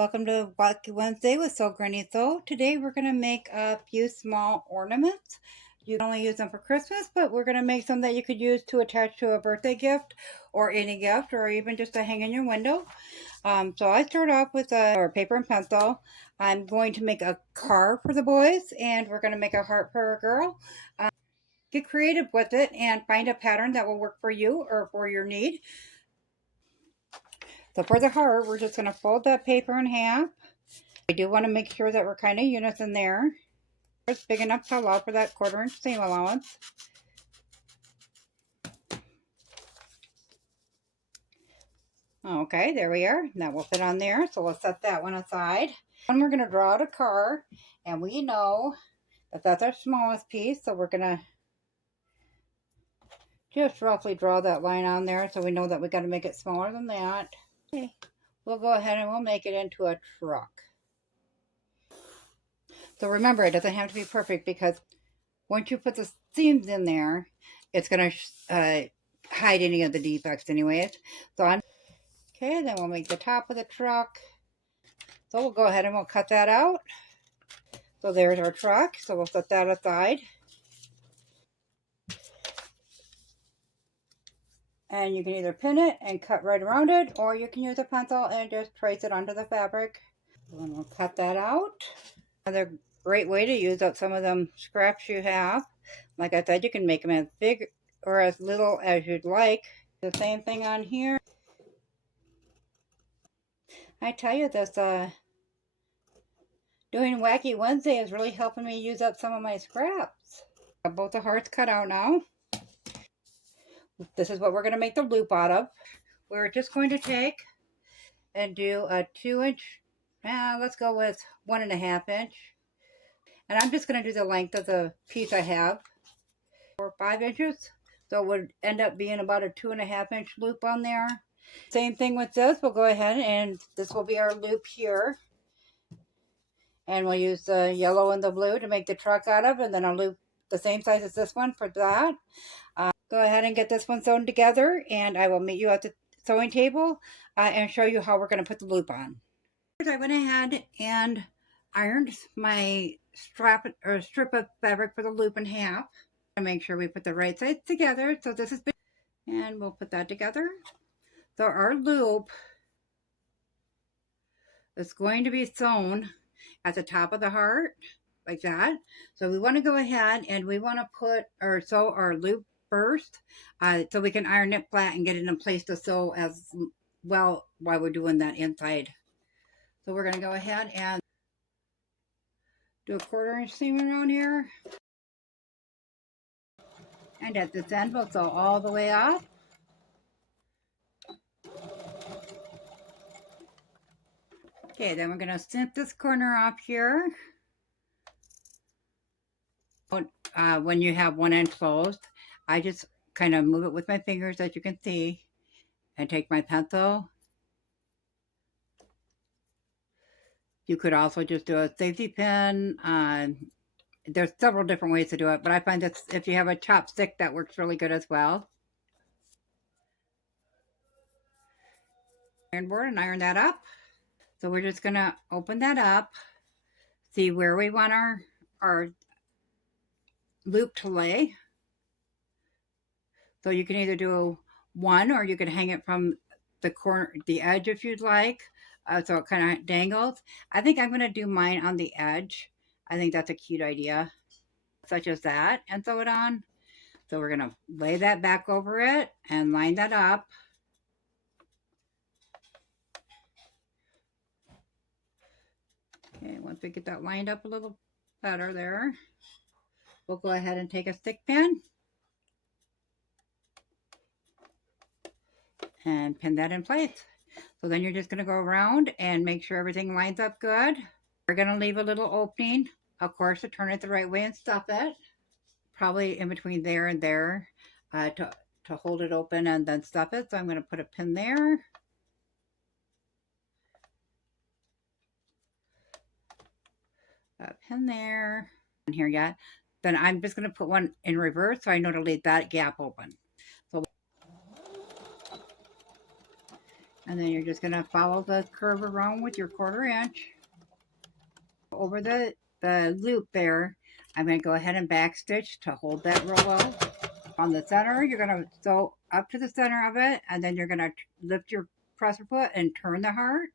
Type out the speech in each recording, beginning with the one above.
Welcome to Wacky Wednesday with Sew Granny Sew. Today we're going to make a few small ornaments. You can only use them for Christmas, but we're going to make some that you could use to attach to a birthday gift or any gift or even just to hang in your window. So I start off with a paper and pencil. I'm going to make a car for the boys and we're going to make a heart for a girl. Get creative with it and find a pattern that will work for you or for your need. So for the heart, we're just going to fold that paper in half. I do want to make sure that we're kind of unison there. It's big enough to allow for that 1/4 inch seam allowance. Okay, there we are. That will fit on there. So we'll set that one aside. And we're going to draw out a car. And we know that that's our smallest piece. So we're going to just roughly draw that line on there. So we know that we got to make it smaller than that. Okay. We'll go ahead and we'll make it into a truck. So remember, it doesn't have to be perfect because once you put the seams in there, it's going to hide any of the defects anyways. So okay, then we'll make the top of the truck. So we'll go ahead and we'll cut that out. So there's our truck. So we'll set that aside. And you can either pin it and cut right around it, or you can use a pencil and just trace it onto the fabric. And we'll cut that out. Another great way to use up some of them scraps you have. Like I said, you can make them as big or as little as you'd like. The same thing on here. I tell you, this doing Wacky Wednesday is really helping me use up some of my scraps. Got both the hearts cut out now. This is what we're going to make the loop out of. We're just going to take and do a 2-inch, let's go with 1.5 inch. And I'm just going to do the length of the piece I have for 5 inches. So it would end up being about a 2.5 inch loop on there. Same thing with this. We'll go ahead and this will be our loop here. And we'll use the yellow and the blue to make the truck out of, and then I'll loop the same size as this one for that. Go ahead and get this one sewn together, and I will meet you at the sewing table and show you how we're going to put the loop on. I went ahead and ironed my strip of fabric for the loop in half to make sure we put the right sides together. So this is big, and we'll put that together. So our loop is going to be sewn at the top of the heart like that. So we want to go ahead and we want to put or sew our loop first so we can iron it flat and get it in place to sew as well while we're doing that inside. So we're going to go ahead and do a 1/4 inch seam around here, and at this end we'll sew all the way up. Okay, then we're going to snip this corner off here. When you have one end closed, I just kind of move it with my fingers, as you can see, and take my pencil. You could also just do a safety pin. There's several different ways to do it, but I find that if you have a chopstick, that works really good as well. Iron board and iron that up. So we're just going to open that up, see where we want our loop to lay. So you can either do one, or you can hang it from the corner, the edge if you'd like. So it kind of dangles. I think I'm going to do mine on the edge. I think that's a cute idea, such as that, and sew it on. So we're going to lay that back over it and line that up. Okay, once we get that lined up a little better there, we'll go ahead and take a stick pin and pin that in place. So then you're just going to go around and make sure everything lines up good. We're going to leave a little opening, of course, to turn it the right way and stuff it. Probably in between there and there to hold it open and then stuff it. So I'm going to put a pin there. A pin there. And here yet. Then I'm just going to put one in reverse so I know to leave that gap open. So And then you're just going to follow the curve around with your 1/4 inch. Over the loop there, I'm going to go ahead and back stitch to hold that roll out. On the center, you're going to sew up to the center of it, and then you're going to lift your presser foot and turn the heart.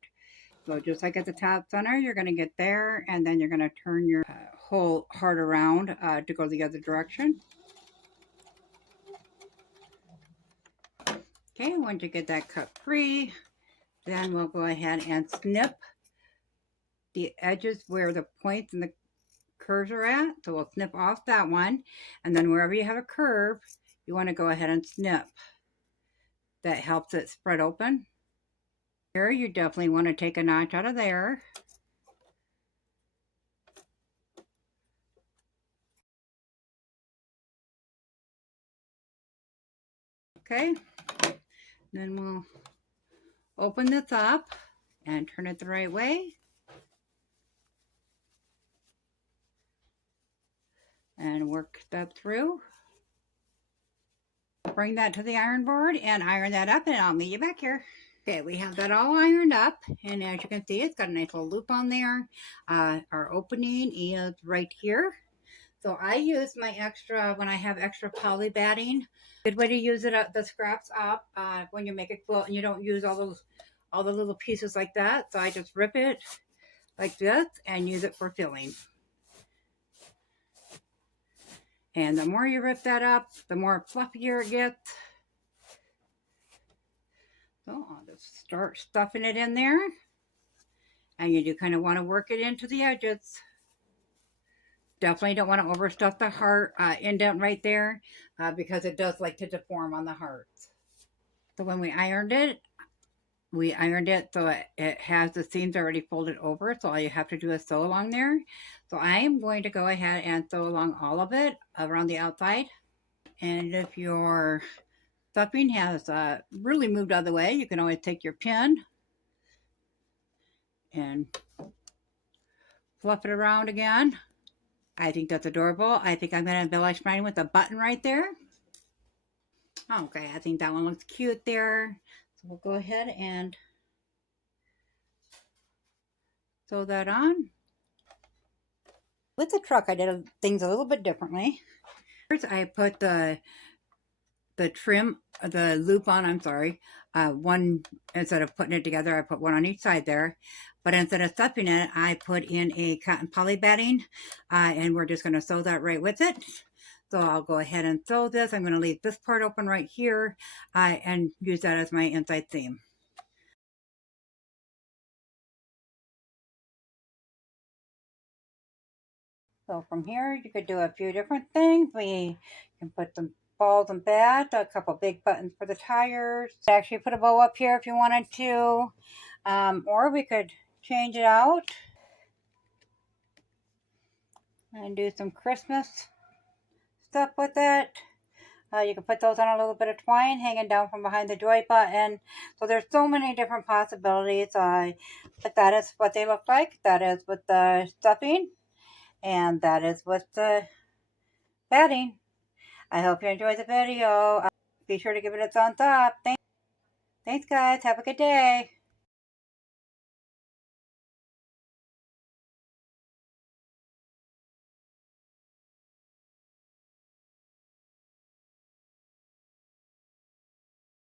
So just like at the top center, you're going to get there, and then you're going to turn your whole heart around to go the other direction. Okay, once you get that cut free, then we'll go ahead and snip the edges where the points and the curves are at. So we'll snip off that one, and then wherever you have a curve, you want to go ahead and snip. That helps it spread open. Here, you definitely want to take a notch out of there. Okay, then we'll open this up and turn it the right way. And work that through. Bring that to the iron board and iron that up, and I'll meet you back here. Okay, we have that all ironed up, and as you can see, it's got a nice little loop on there. Our opening is right here. So I use my extra, when I have extra poly batting. Good way to use it up the scraps up when you make a quilt and you don't use all the little pieces like that. So I just rip it like this and use it for filling. And the more you rip that up, the more fluffier it gets. So I'll just start stuffing it in there. And you do kind of want to work it into the edges. Definitely don't want to overstuff the heart indent right there because it does like to deform on the hearts. So when we ironed it so it has the seams already folded over. So all you have to do is sew along there. So I am going to go ahead and sew along all of it around the outside. And if your stuffing has really moved out of the way, you can always take your pin and fluff it around again. I think that's adorable. I think I'm going to embellish mine with a button right there. Okay, I think that one looks cute there. So we'll go ahead and sew that on. With the truck, I did things a little bit differently. First, I put the trim, the loop on, I'm sorry. One, instead of putting it together, I put one on each side there. But instead of stuffing it, I put in a cotton poly batting, and we're just going to sew that right with it. So I'll go ahead and sew this. I'm going to leave this part open right here and use that as my inside seam. So from here, you could do a few different things. We can put some balls and bats, a couple big buttons for the tires. Actually put a bow up here if you wanted to. Or we could change it out and do some Christmas stuff with it. You can put those on a little bit of twine hanging down from behind the joy button. So there's so many different possibilities. But that is what they look like. That is with the stuffing. And that is with the batting. I hope you enjoyed the video. Be sure to give it a thumbs up. Thanks guys. Have a good day.